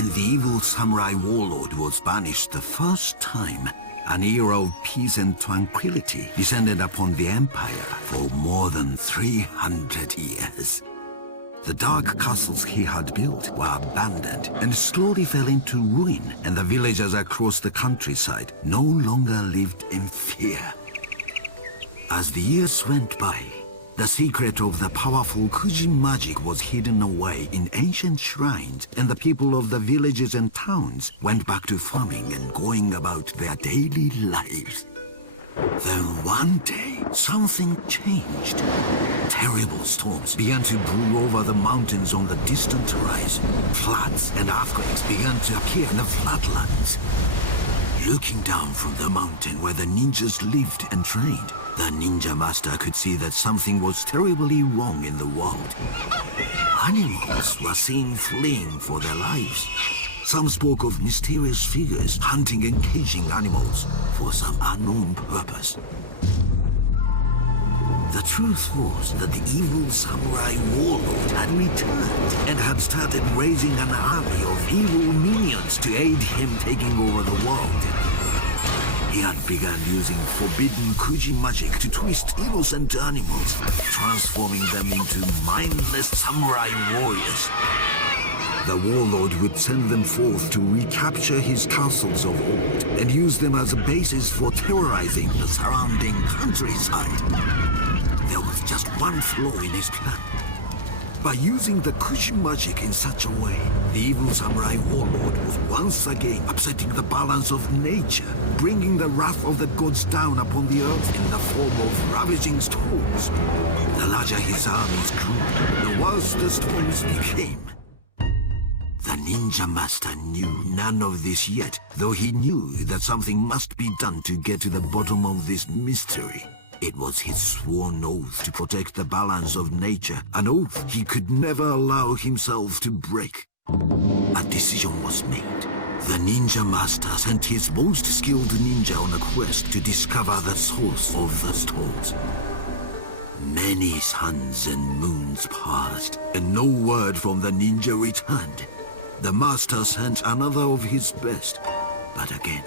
When the evil samurai warlord was banished the first time, an era of peace and tranquility descended upon the empire for more than 300 years. The dark castles he had built were abandoned and slowly fell into ruin, and the villagers across the countryside no longer lived in fear. As the years went by, the secret of the powerful Kuji magic was hidden away in ancient shrines, and the people of the villages and towns went back to farming and going about their daily lives. Then one day, something changed. Terrible storms began to brew over the mountains on the distant horizon. Floods and earthquakes began to appear in the flatlands. Looking down from the mountain where the ninjas lived and trained, the ninja master could see that something was terribly wrong in the world. Animals were seen fleeing for their lives. Some spoke of mysterious figures hunting and caging animals for some unknown purpose. The truth was that the evil samurai warlord had returned and had started raising an army of evil minions to aid him taking over the world. He had begun using forbidden Kuji magic to twist innocent animals, transforming them into mindless samurai warriors. The warlord would send them forth to recapture his castles of old and use them as a basis for terrorizing the surrounding countryside. There was just one flaw in his plan. By using the Kuji magic in such a way, the evil samurai warlord was once again upsetting the balance of nature, bringing the wrath of the gods down upon the earth in the form of ravaging storms. The larger his armies grew, the worse the storms became. The ninja master knew none of this yet, though he knew that something must be done to get to the bottom of this mystery. It was his sworn oath to protect the balance of nature, an oath he could never allow himself to break. A decision was made. The ninja master sent his most skilled ninja on a quest to discover the source of the storms. Many suns and moons passed, and no word from the ninja returned. The master sent another of his best, but again,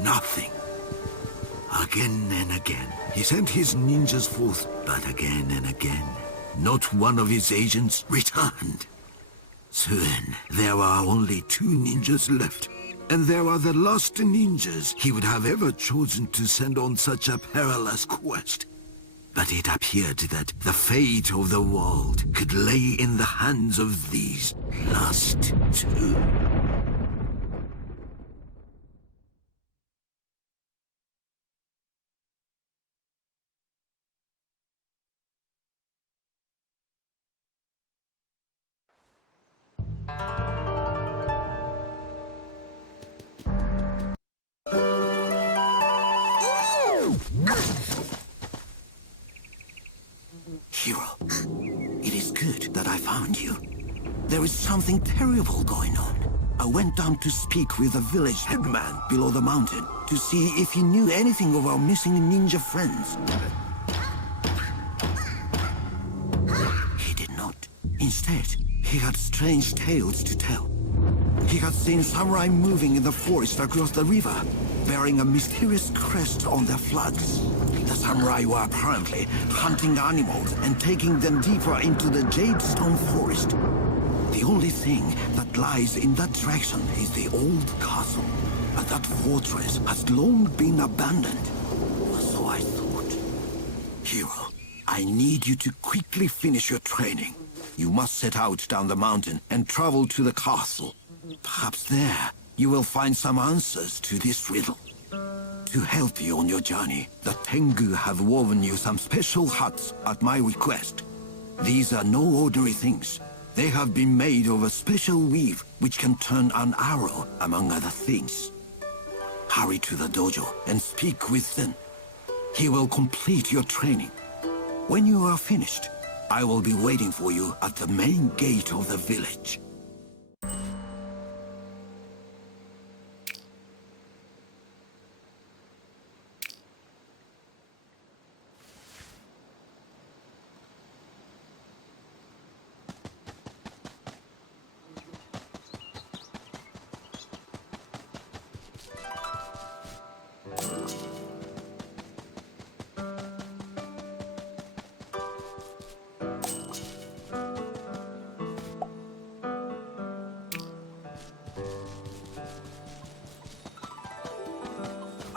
nothing. Again and again, he sent his ninjas forth, but again and again, not one of his agents returned. Soon, there were only 2 ninjas left, and they were the last ninjas he would have ever chosen to send on such a perilous quest. But it appeared that the fate of the world could lay in the hands of these last 2. Hiro, it is good that I found you. There is something terrible going on. I went down to speak with the village headman below the mountain to see if he knew anything of our missing ninja friends. He did not. Instead, he had strange tales to tell. He had seen samurai moving in the forest across the river, bearing a mysterious crest on their flags. The samurai were apparently hunting animals and taking them deeper into the Jadestone Forest. The only thing that lies in that direction is the old castle, but that fortress has long been abandoned. So I thought. Hiro, I need you to quickly finish your training. You must set out down the mountain and travel to the castle. Perhaps there you will find some answers to this riddle. To help you on your journey, the Tengu have woven you some special huts at my request. These are no ordinary things. They have been made of a special weave which can turn an arrow, among other things. Hurry to the dojo and speak with Zen. He will complete your training. When you are finished, I will be waiting for you at the main gate of the village.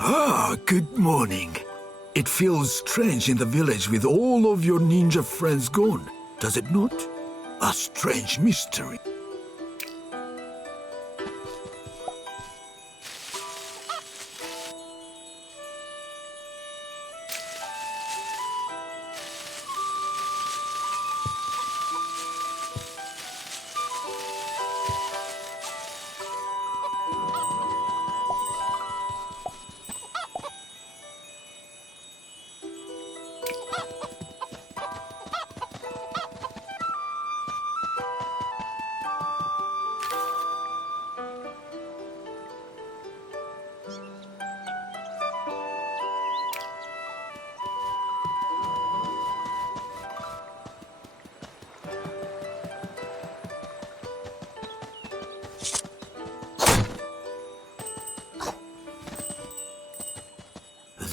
Ah, good morning. It feels strange in the village with all of your ninja friends gone, does it not? A strange mystery.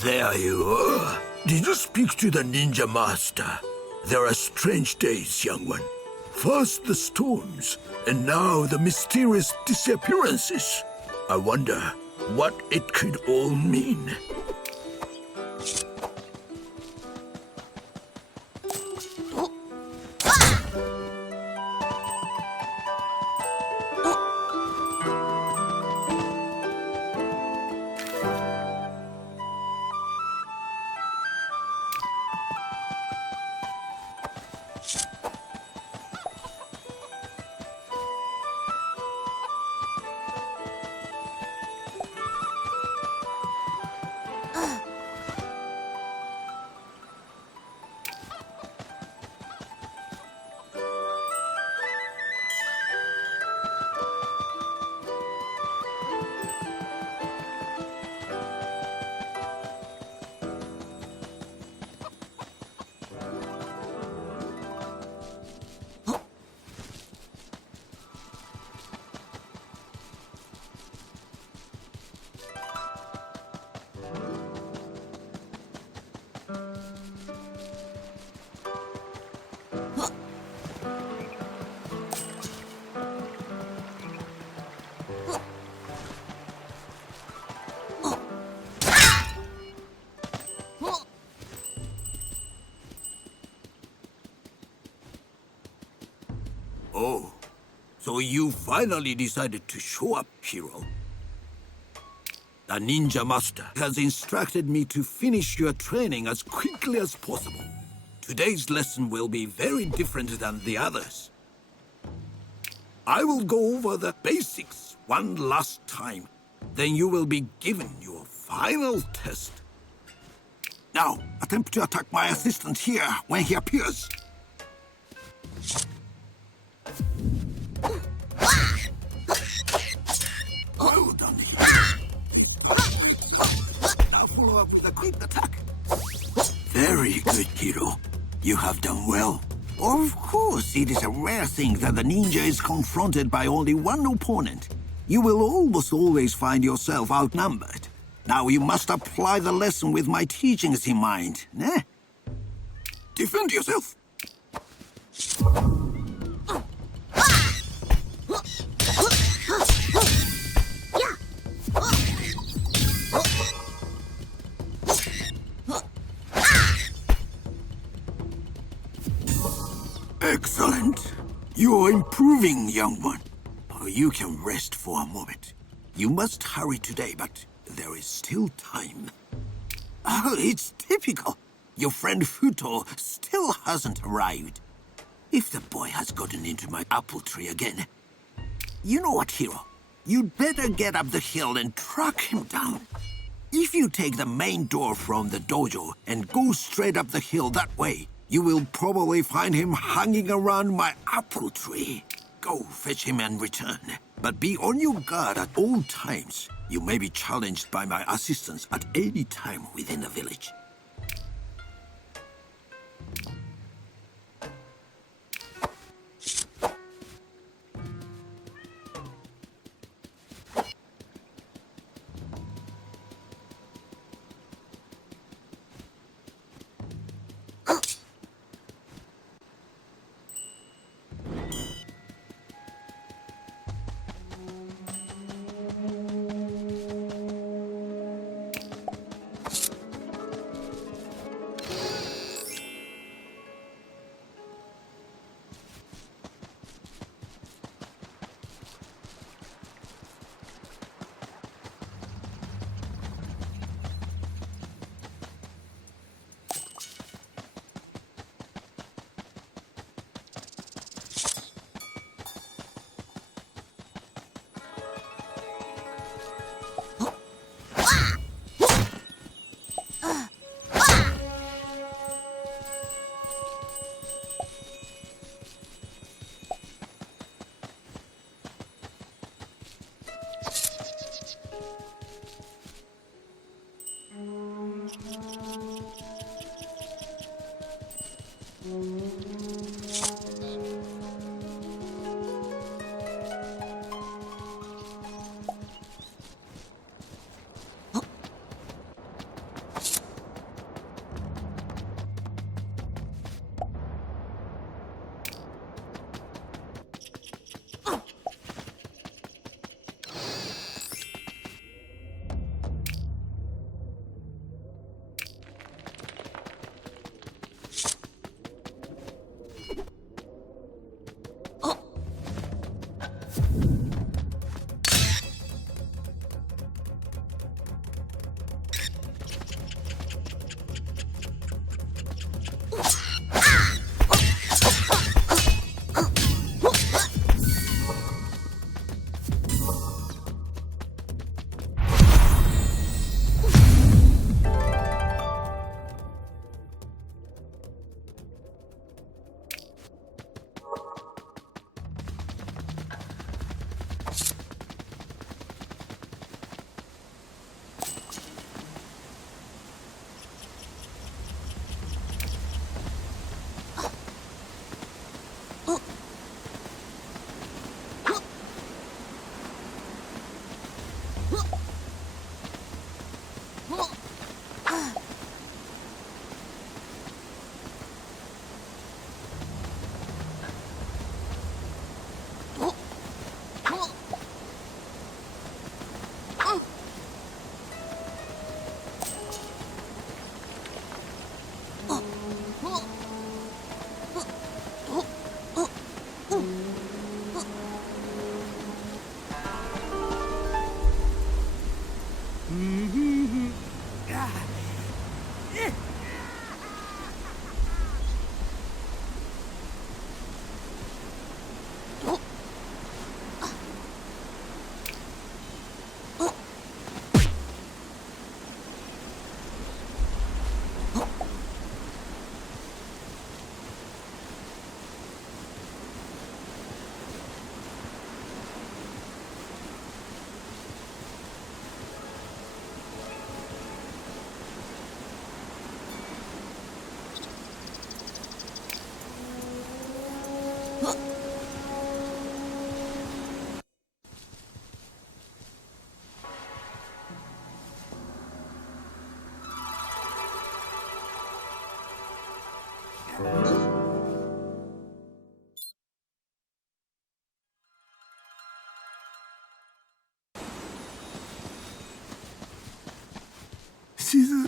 There you are. Did you speak to the ninja master? There are strange days, young one. First the storms, and now the mysterious disappearances. I wonder what it could all mean. Oh, so you finally decided to show up, Hiro. The ninja master has instructed me to finish your training as quickly as possible. Today's lesson will be very different than the others. I will go over the basics one last time. Then you will be given your final test. Now, attempt to attack my assistant here when he appears. Well done. Now follow up with a quick attack. Very good, Hiro. You have done well. Of course, it is a rare thing that the ninja is confronted by only one opponent. You will almost always find yourself outnumbered. Now you must apply the lesson with my teachings in mind, eh? Defend yourself. Excellent. You're improving, young one. Oh, you can rest for a moment. You must hurry today, but there is still time. Oh, it's typical. Your friend Futo still hasn't arrived. If the boy has gotten into my apple tree again... You know what, Hiro? You'd better get up the hill and track him down. If you take the main door from the dojo and go straight up the hill that way, you will probably find him hanging around my apple tree. Go fetch him and return. But be on your guard at all times. You may be challenged by my assistants at any time within the village.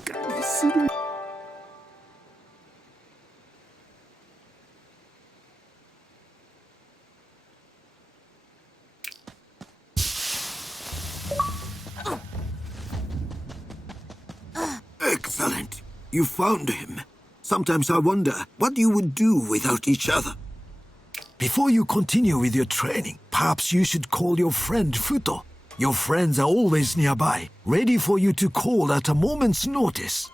かにする。Excellent. You found him. Sometimes I wonder what you would do without each other. Before you continue with your training, perhaps you should call your friend Futo. Your friends are always nearby, ready for you to call at a moment's notice.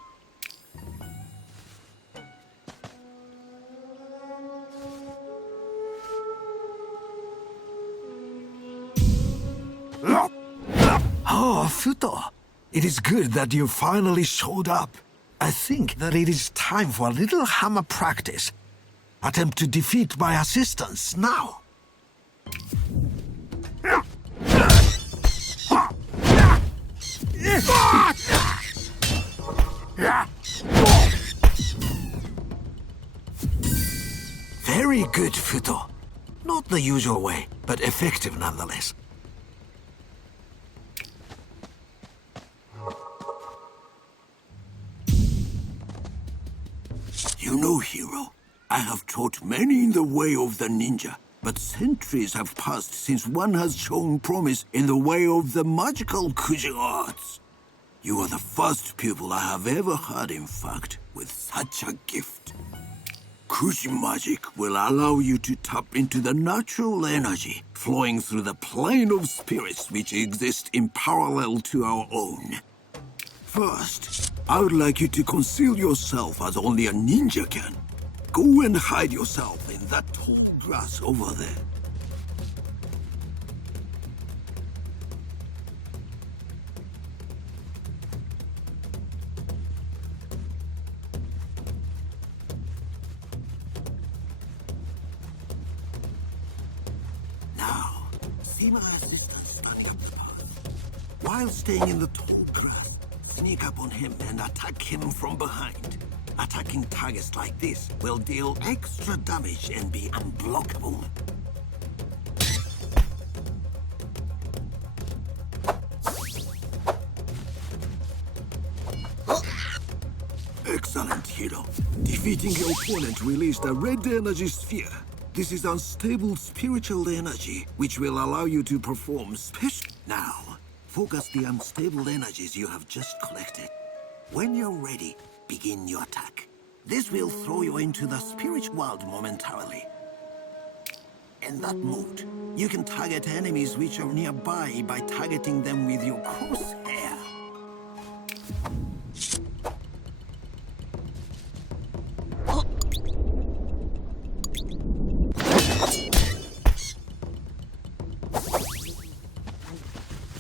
Oh, Futo. It is good that you finally showed up. I think that it is time for a little hammer practice. Attempt to defeat my assistants now. Very good, Futo. Not the usual way, but effective nonetheless. You know, hero, I have taught many in the way of the ninja, but centuries have passed since one has shown promise in the way of the magical Kuji arts. You are the first pupil I have ever had, in fact, with such a gift. Kuji magic will allow you to tap into the natural energy flowing through the plane of spirits which exist in parallel to our own. First, I would like you to conceal yourself as only a ninja can. Go and hide yourself in that tall grass over there. Now, see my assistant standing up the path. While staying in the tall grass, sneak up on him and attack him from behind. Attacking targets like this will deal extra damage and be unblockable. Excellent, hero. Defeating your opponent released a red energy sphere. This is unstable spiritual energy, which will allow you to perform special... Now, focus the unstable energies you have just collected. When you're ready, begin your attack. This will throw you into the spirit world momentarily. In that mode, you can target enemies which are nearby by targeting them with your crosshair.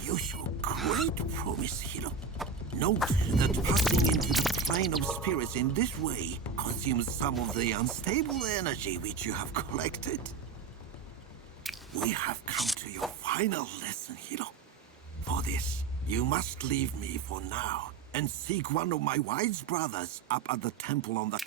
You show great promise, hero. Note that passing into the plane of spirits in this way consumes some of the unstable energy which you have collected. We have come to your final lesson, hero. For this, you must leave me for now and seek one of my wise brothers up at the temple on the...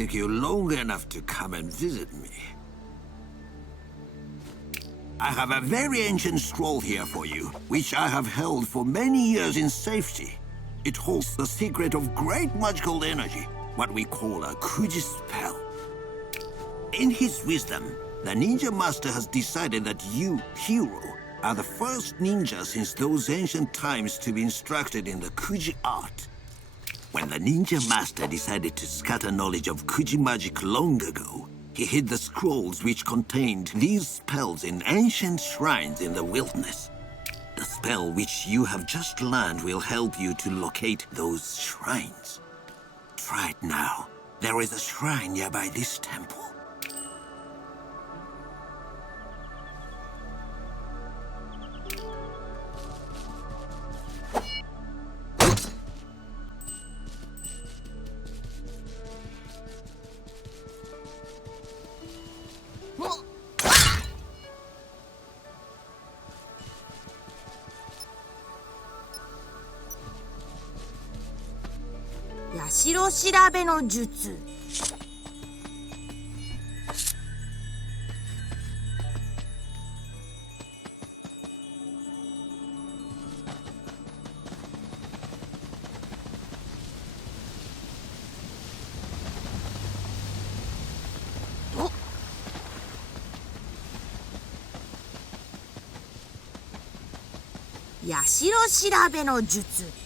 take you long enough to come and visit me. I have a very ancient scroll here for you, which I have held for many years in safety. It holds the secret of great magical energy, what we call a Kuji spell. In his wisdom, the ninja master has decided that you, hero, are the first ninja since those ancient times to be instructed in the Kuji art. When the ninja master decided to scatter knowledge of Kuji magic long ago, he hid the scrolls which contained these spells in ancient shrines in the wilderness. The spell which you have just learned will help you to locate those shrines. Try it now. There is a shrine nearby this temple.社調べの術。社調べの術。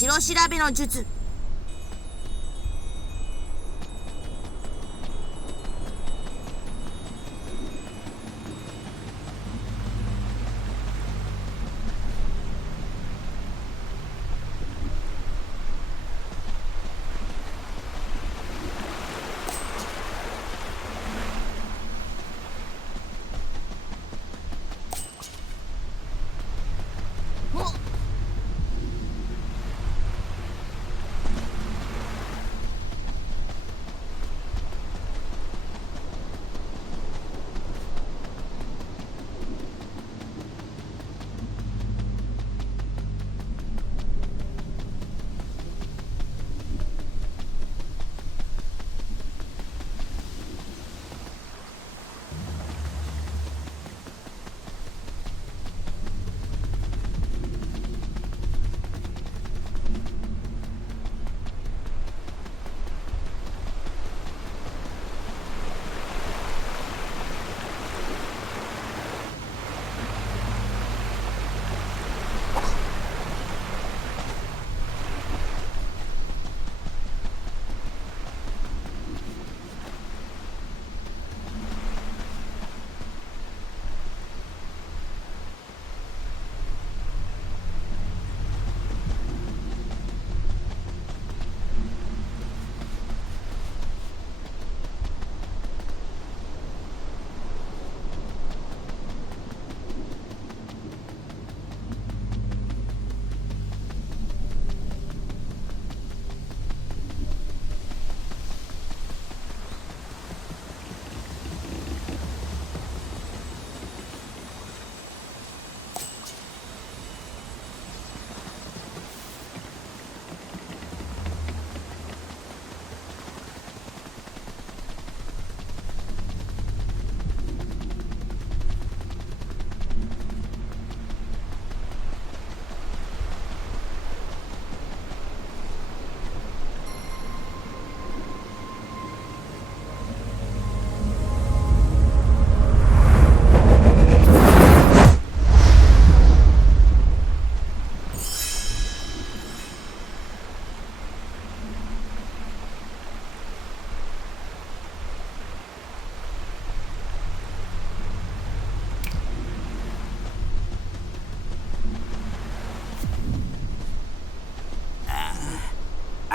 社調べの術。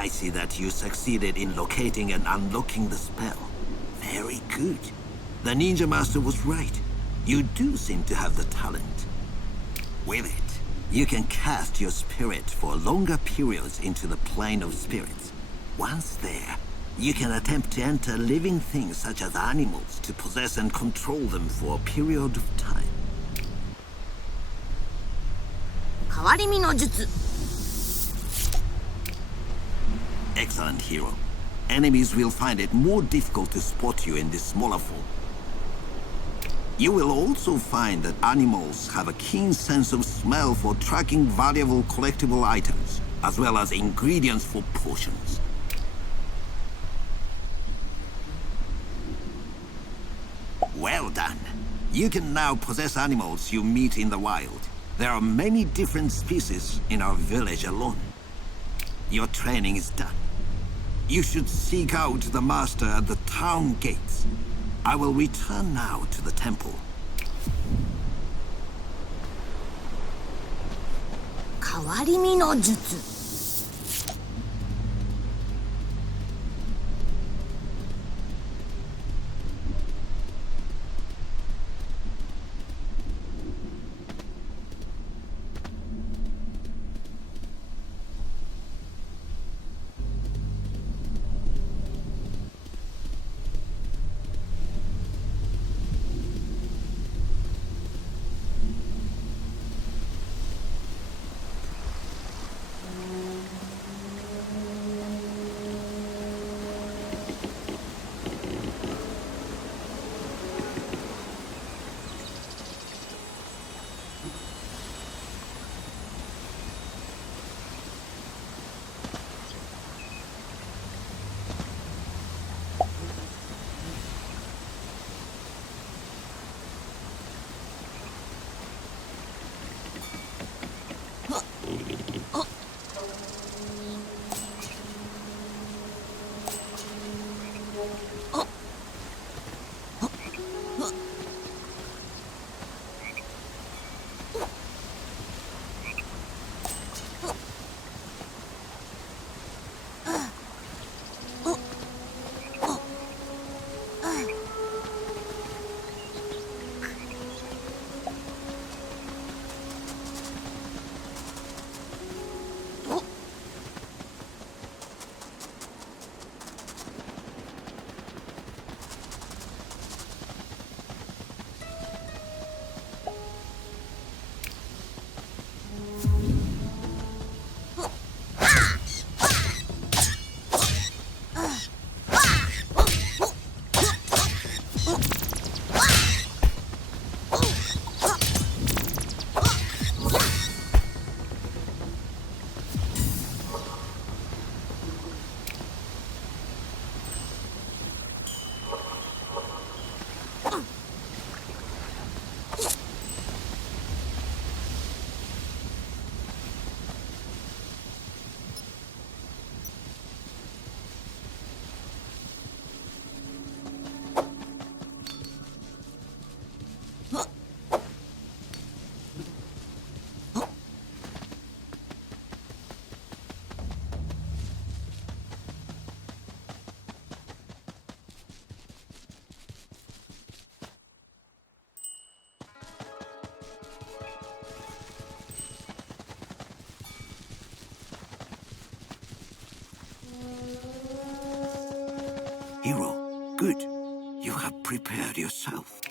I see that you succeeded in locating and unlocking the spell. Very good. The Ninja Master was right. You do seem to have the talent. With it, you can cast your spirit for longer periods into the plane of spirits. Once there, you can attempt to enter living things such as animals to possess and control them for a period of time. 変わり身の術 Excellent, hero. Enemies will find it more difficult to spot you in this smaller form. You will also find that animals have a keen sense of smell for tracking valuable collectible items, as well as ingredients for potions. Well done. You can now possess animals you meet in the wild. There are many different species in our village alone. Your training is done. You should seek out the master at the town gates. I will return now to the temple. 変わり身の術 Hero, good. You have prepared yourself.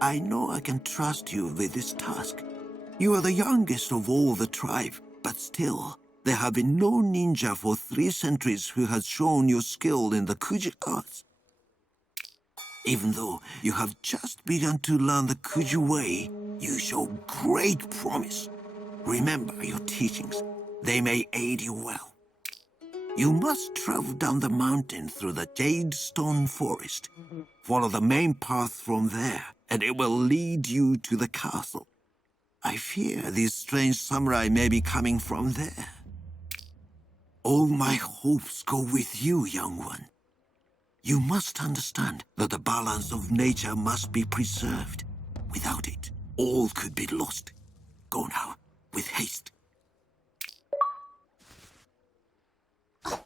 I know I can trust you with this task. You are the youngest of all the tribe, but still, there have been no ninja for 3 centuries who has shown your skill in the Kuji arts. Even though you have just begun to learn the Kuji way, you show great promise. Remember your teachings. They may aid you well. You must travel down the mountain through the Jade Stone Forest. Follow the main path from there, and it will lead you to the castle. I fear these strange samurai may be coming from there. All my hopes go with you, young one. You must understand that the balance of nature must be preserved. Without it, all could be lost. Go now, with haste. あ